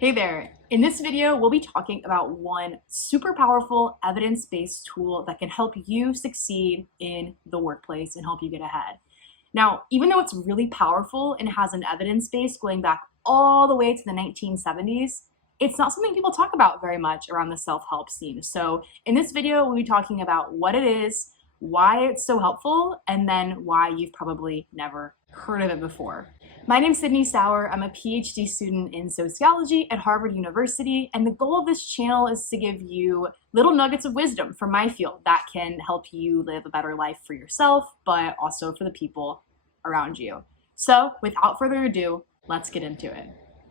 Hey there. In this video, we'll be talking about one super powerful evidence-based tool that can help you succeed in the workplace and help you get ahead. Now, even though it's really powerful and has an evidence base going back all the way to the 1970s, it's not something people talk about very much around the self-help scene. So in this video, we'll be talking about what it is, why it's so helpful, and then why you've probably never heard of it before. My name's Sydney Sauer. I'm a PhD student in sociology at Harvard University, and the goal of this channel is to give you little nuggets of wisdom from my field that can help you live a better life for yourself, but also for the people around you. So without further ado, let's get into it.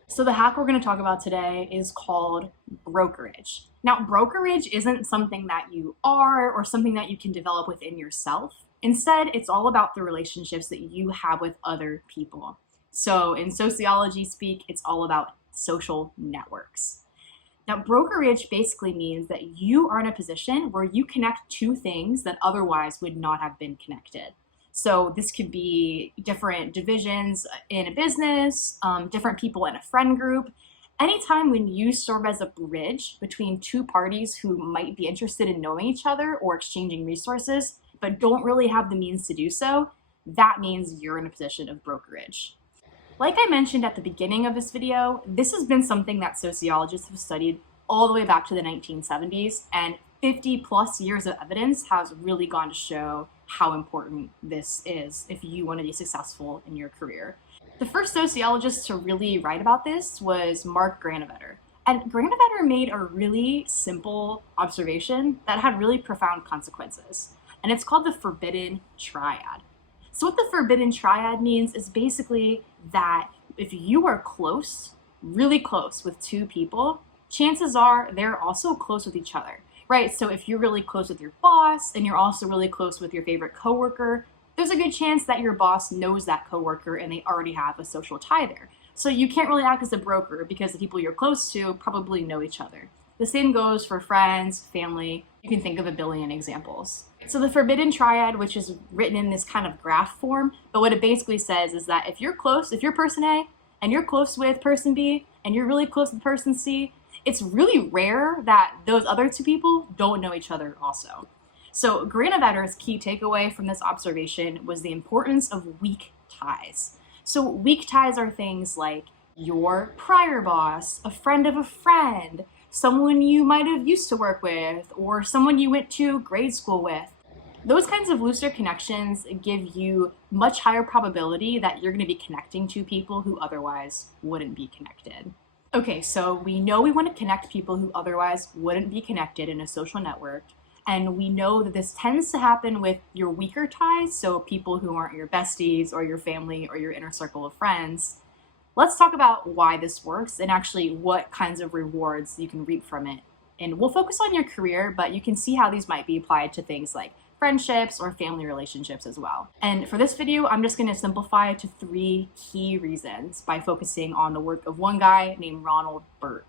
So the hack we're going to talk about today is called brokerage. Now, brokerage isn't something that you are or something that you can develop within yourself. Instead, it's all about the relationships that you have with other people. So in sociology speak, it's all about social networks. Now, brokerage basically means that you are in a position where you connect two things that otherwise would not have been connected. So this could be different divisions in a business, different people in a friend group. Anytime when you serve as a bridge between two parties who might be interested in knowing each other or exchanging resources, but don't really have the means to do so, that means you're in a position of brokerage. Like I mentioned at the beginning of this video, this has been something that sociologists have studied all the way back to the 1970s, and 50 plus years of evidence has really gone to show how important this is if you want to be successful in your career. The first sociologist to really write about this was Mark Granovetter. And Granovetter made a really simple observation that had really profound consequences. And it's called the forbidden triad. So what the forbidden triad means is basically that if you are close, really close with two people, chances are they're also close with each other, right? So if you're really close with your boss and you're also really close with your favorite coworker, there's a good chance that your boss knows that coworker and they already have a social tie there. So you can't really act as a broker because the people you're close to probably know each other. The same goes for friends, family. You can think of a billion examples. So the forbidden triad, which is written in this kind of graph form, but what it basically says is that if you're person A and you're close with person B and you're really close with person C, it's really rare that those other two people don't know each other also. So Granovetter's key takeaway from this observation was the importance of weak ties. So weak ties are things like your prior boss, a friend of a friend, someone you might have used to work with, or someone you went to grade school with. Those kinds of looser connections give you much higher probability that you're going to be connecting to people who otherwise wouldn't be connected. Okay, so we know we want to connect people who otherwise wouldn't be connected in a social network, and we know that this tends to happen with your weaker ties, so people who aren't your besties or your family or your inner circle of friends. Let's talk about why this works and actually what kinds of rewards you can reap from it. And we'll focus on your career, but you can see how these might be applied to things like friendships or family relationships as well. And for this video, I'm just going to simplify it to 3 key reasons by focusing on the work of one guy named Ronald Burt.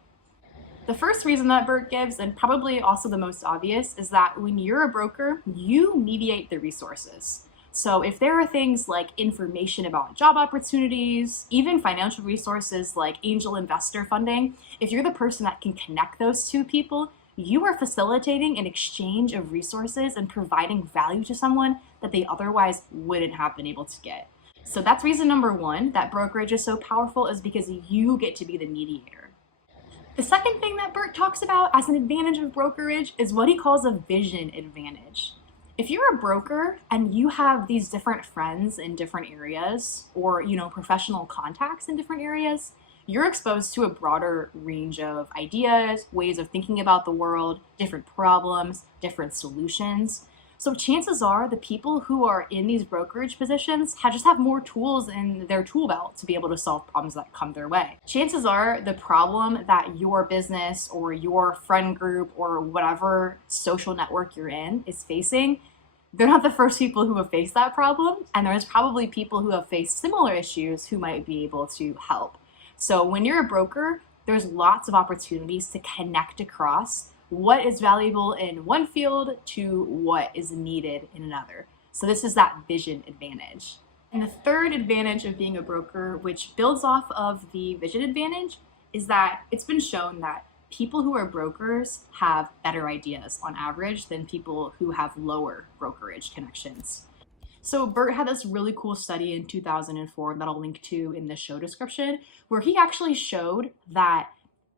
The first reason that Burt gives, and probably also the most obvious, is that when you're a broker, you mediate the resources. So if there are things like information about job opportunities, even financial resources like angel investor funding, if you're the person that can connect those two people, you are facilitating an exchange of resources and providing value to someone that they otherwise wouldn't have been able to get. So that's reason number 1 that brokerage is so powerful, is because you get to be the mediator. The second thing that Burt talks about as an advantage of brokerage is what he calls a vision advantage. If you're a broker and you have these different friends in different areas or, professional contacts in different areas, you're exposed to a broader range of ideas, ways of thinking about the world, different problems, different solutions. So chances are the people who are in these brokerage positions just have more tools in their tool belt to be able to solve problems that come their way. Chances are the problem that your business or your friend group or whatever social network you're in is facing, they're not the first people who have faced that problem, and there's probably people who have faced similar issues who might be able to help. So when you're a broker, there's lots of opportunities to connect across what is valuable in one field to what is needed in another. So this is that vision advantage. And the third advantage of being a broker, which builds off of the vision advantage, is that it's been shown that people who are brokers have better ideas on average than people who have lower brokerage connections. So Bert had this really cool study in 2004 that I'll link to in the show description, where he actually showed that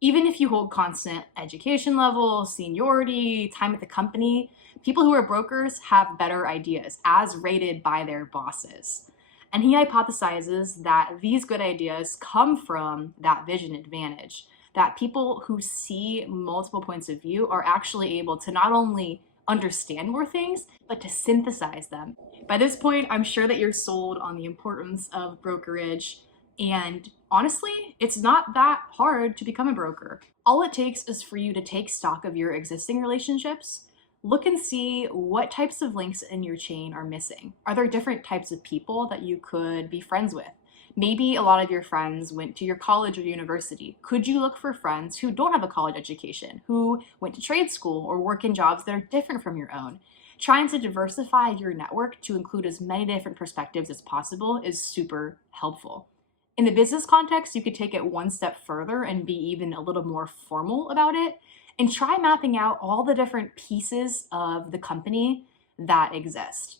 even if you hold constant education level, seniority, time at the company, people who are brokers have better ideas as rated by their bosses. And he hypothesizes that these good ideas come from that vision advantage, that people who see multiple points of view are actually able to not only understand more things, but to synthesize them. By this point, I'm sure that you're sold on the importance of brokerage. And honestly, it's not that hard to become a broker. All it takes is for you to take stock of your existing relationships, look and see what types of links in your chain are missing. Are there different types of people that you could be friends with? Maybe a lot of your friends went to your college or university. Could you look for friends who don't have a college education, who went to trade school or work in jobs that are different from your own? Trying to diversify your network to include as many different perspectives as possible is super helpful. In the business context, you could take it one step further and be even a little more formal about it and try mapping out all the different pieces of the company that exist.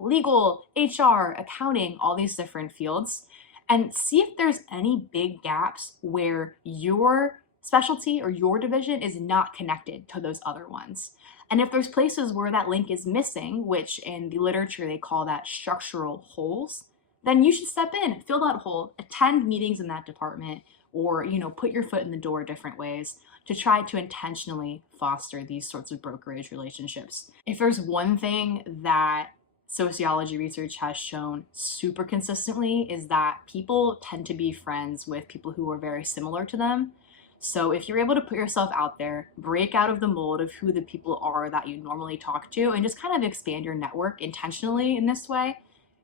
Legal, HR, accounting, all these different fields, and see if there's any big gaps where your specialty or your division is not connected to those other ones. And if there's places where that link is missing, which in the literature they call that structural holes, then you should step in, fill that hole, attend meetings in that department, or put your foot in the door different ways to try to intentionally foster these sorts of brokerage relationships. If there's one thing that sociology research has shown super consistently is that people tend to be friends with people who are very similar to them. So if you're able to put yourself out there, break out of the mold of who the people are that you normally talk to, and just kind of expand your network intentionally in this way,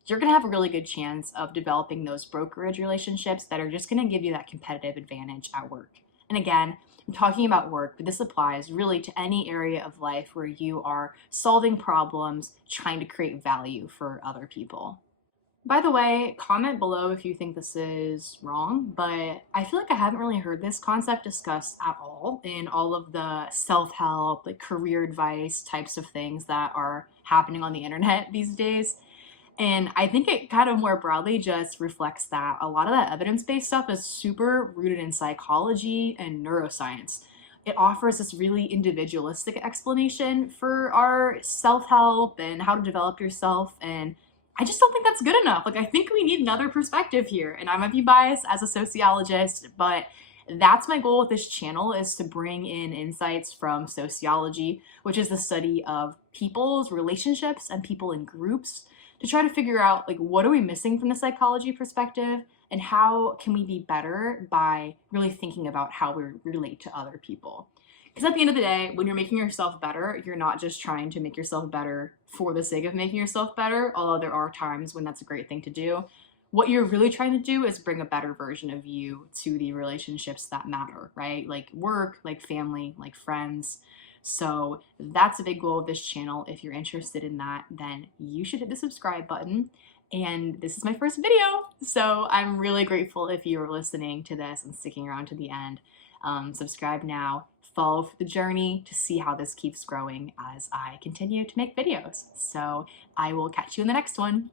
you're going to have a really good chance of developing those brokerage relationships that are just going to give you that competitive advantage at work. And again, I'm talking about work, but this applies really to any area of life where you are solving problems, trying to create value for other people. By the way, comment below if you think this is wrong, but I feel like I haven't really heard this concept discussed at all in all of the self-help, like career advice types of things that are happening on the internet these days. And I think it kind of more broadly just reflects that a lot of that evidence-based stuff is super rooted in psychology and neuroscience. It offers this really individualistic explanation for our self-help and how to develop yourself. And I just don't think that's good enough. Like, I think we need another perspective here. And I might be biased as a sociologist, but that's my goal with this channel, is to bring in insights from sociology, which is the study of people's relationships and people in groups, to try to figure out, like, what are we missing from the psychology perspective and how can we be better by really thinking about how we relate to other people. Because at the end of the day, when you're making yourself better, you're not just trying to make yourself better for the sake of making yourself better, although there are times when that's a great thing to do. What you're really trying to do is bring a better version of you to the relationships that matter, right? Like work, like family, like friends. So that's a big goal of this channel. If you're interested in that, then you should hit the subscribe button. And this is my first video, so I'm really grateful if you are listening to this and sticking around to the end. Subscribe now, follow for the journey to see how this keeps growing as I continue to make videos. So I will catch you in the next one.